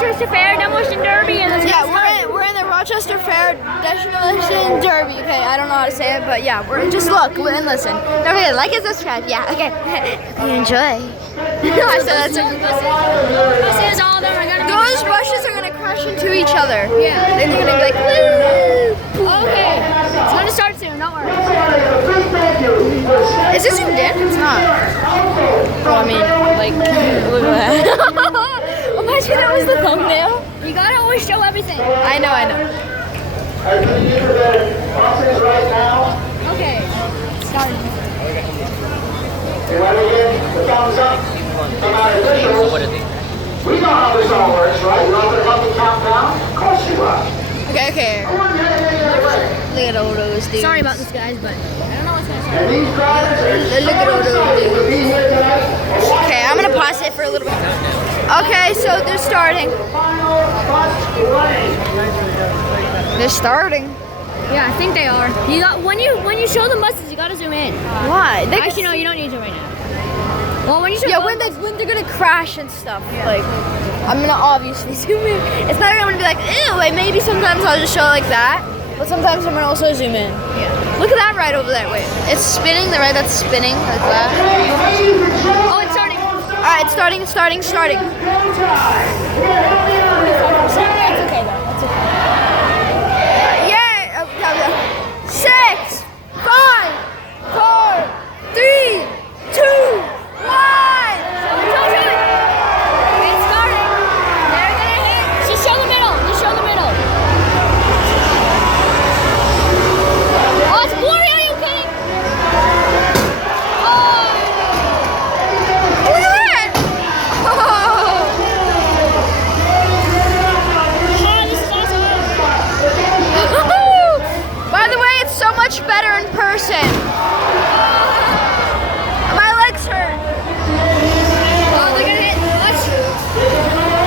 Rochester Fair Demolition Derby, and Yeah, we're in the Rochester Fair Demolition Derby. Okay, I don't know how to say it, but yeah, we're just look and listen. Don't forget, like and subscribe. Yeah, okay. You enjoy. I said that's buses, all of them are gonna be those buses are gonna crash into each other. Yeah. They're gonna be like, woo! Okay, it's gonna start soon. Don't worry. Is this zoomed in? It's not. Well, I mean, like, look at that. Imagine that was the thumbnail. You gotta always show everything. I know. Okay, starting. When we get the thumbs up from our officials, we know how this all works, right? You want to help me count down? Of course you are. Okay. Look at all those dudes. Sorry about this, guys, but I don't know what's gonna start. And these drivers are Look at all those excited to be here tonight. Okay, I'm gonna pause it for a little bit. Okay, so they're starting. Final bus running. They're starting. Yeah, I think they are. You got when you show the buses, you gotta zoom in. Why? Actually, no, you don't need to right now. Well, when you show Yeah, when they're gonna crash and stuff. Like, I'm gonna obviously zoom in. It's not gonna be like, ew. Like maybe sometimes I'll just show like that, but sometimes I'm gonna also zoom in. Yeah. Look at that right over there. Wait, it's spinning. The right that's spinning like that. Oh, it's starting. All right, it's starting. It's okay though. Yeah. 6, 5, 4, 3, 2, 1. It's starting. They're gonna hit. Just show the middle. Just show the middle. Oh, it's blurry. Are you kidding? Oh. Look at that! Oh. Oh, this is awesome. By the way, it's so much better in person. My legs hurt. Oh, they're gonna hit. Watch.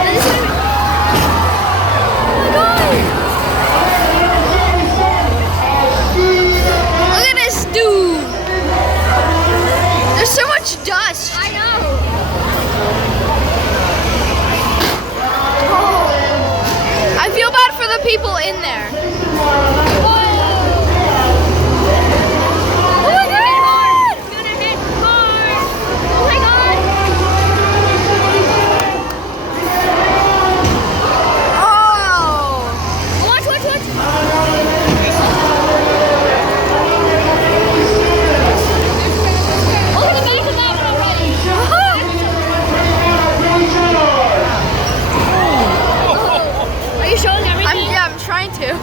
They're just gonna- Look at this dude. There's so much dust. I know. I feel bad for the people in there. Oh my god! It's gonna hit hard. Oh my god. Oh! Watch. Look at the back of that one already. Are you showing everything? I'm trying to.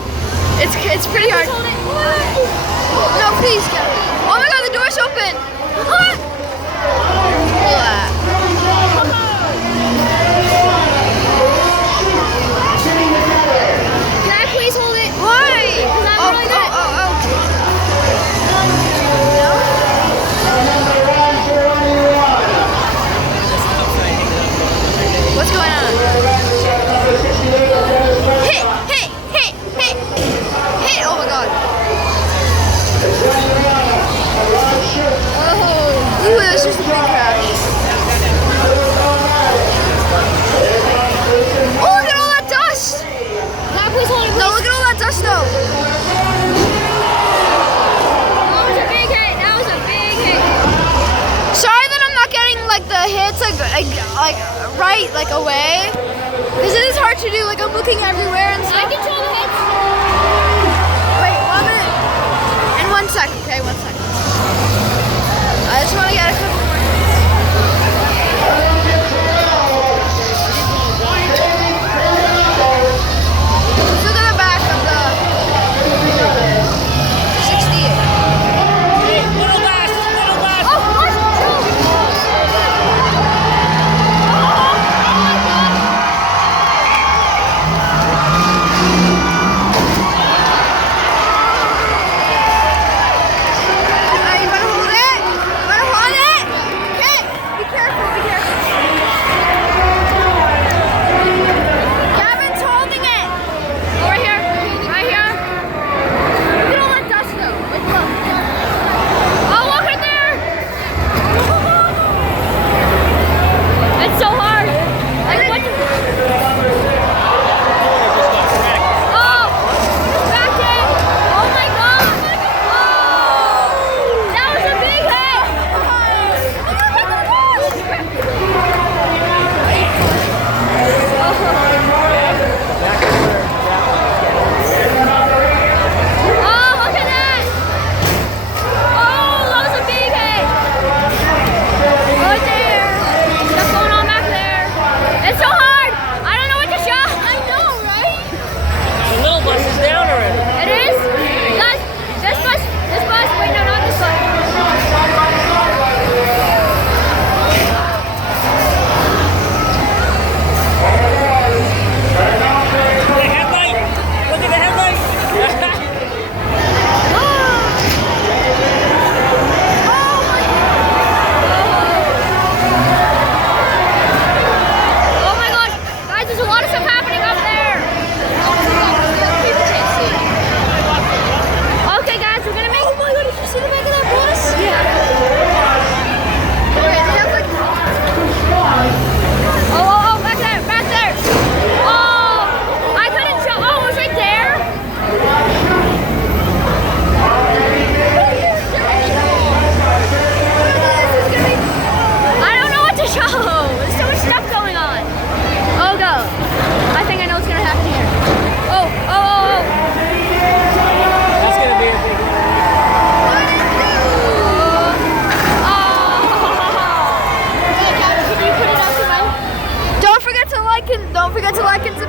It's pretty hard. Hold it. No, please get it. Oh my god, the door's open. What? Look at that. Can I please hold it? Why? Because I'm really good. What's going on? Hit! Oh my god. Oh, ooh, this is a big crash. Oh, look at all that dust! Can I please hold it? No, look at all that dust though. That was a big hit. That was a big hit. Sorry that I'm not getting like the hits like right like away. Because it is hard to do. Like I'm looking everywhere and I stuff. control the hits. Wait, 1 minute. In 1 second, okay? 1 second. I just want to get a couple more. Let's look at the back of the 68. Oh, watch. You wanna hold it? You wanna hold it?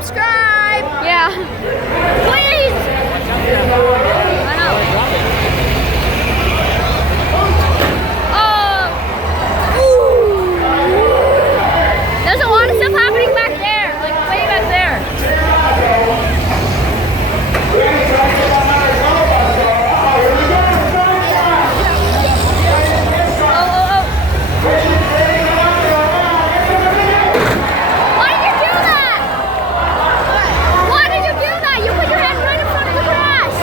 subscribe. Yeah. Please. I know. Ooh. There's a lot of stuff happening back there, like way back there. Why did you do that? Why did you do that? You put your hand right in front of the grass.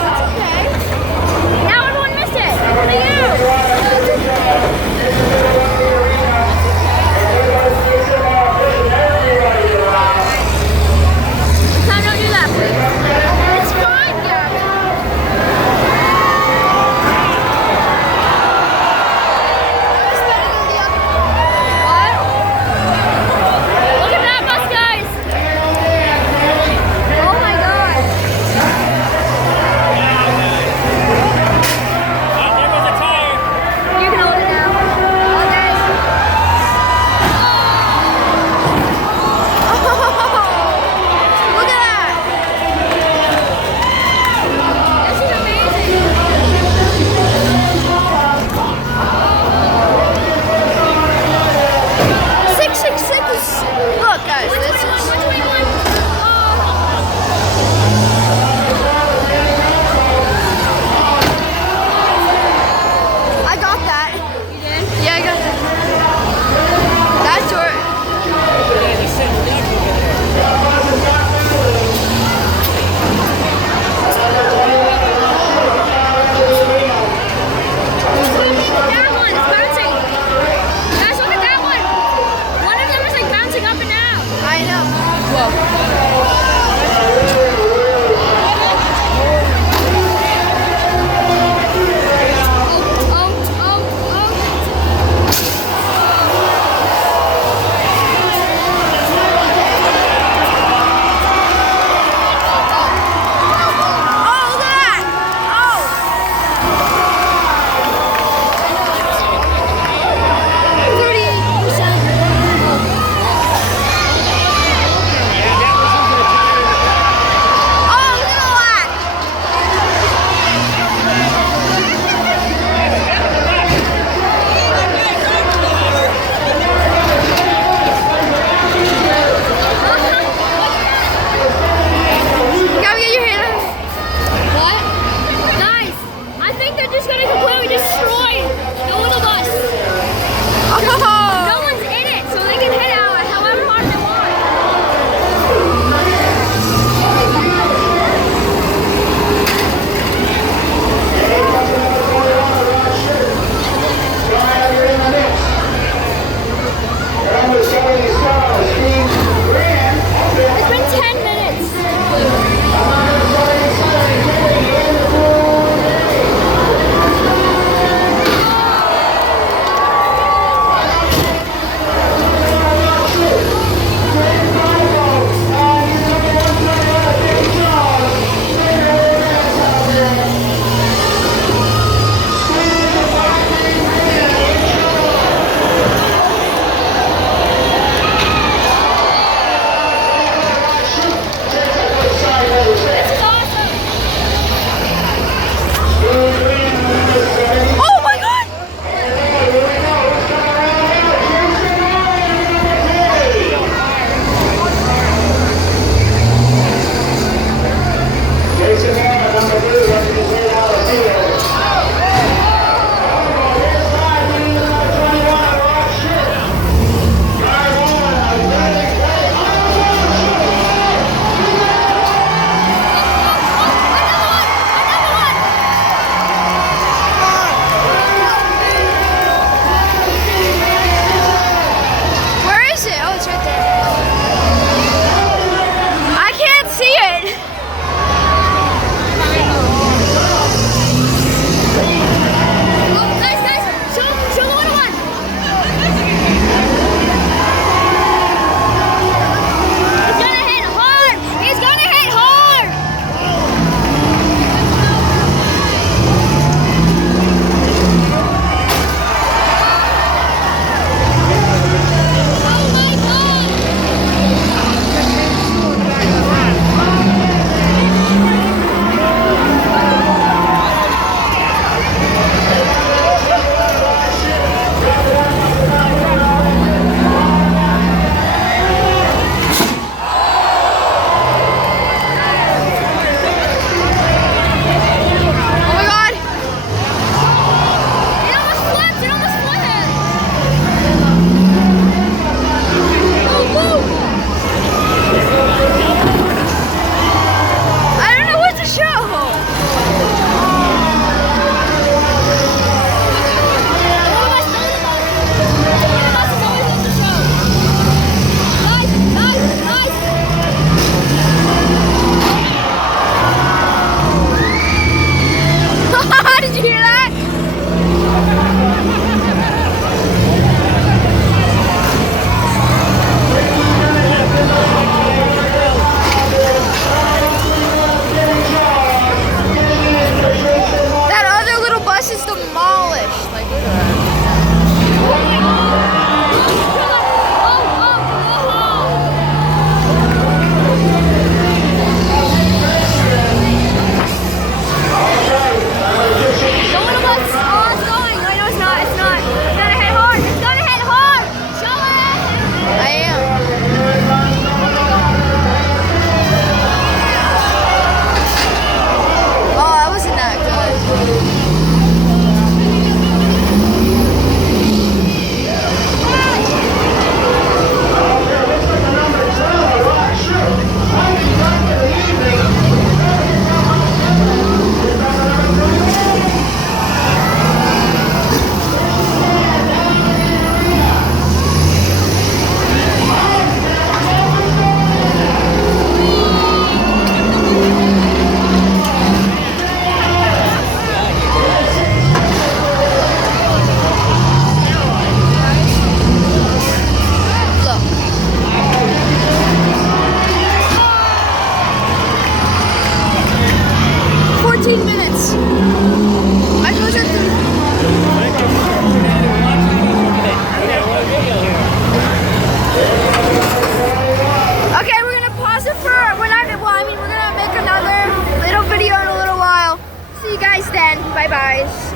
Bye-byes.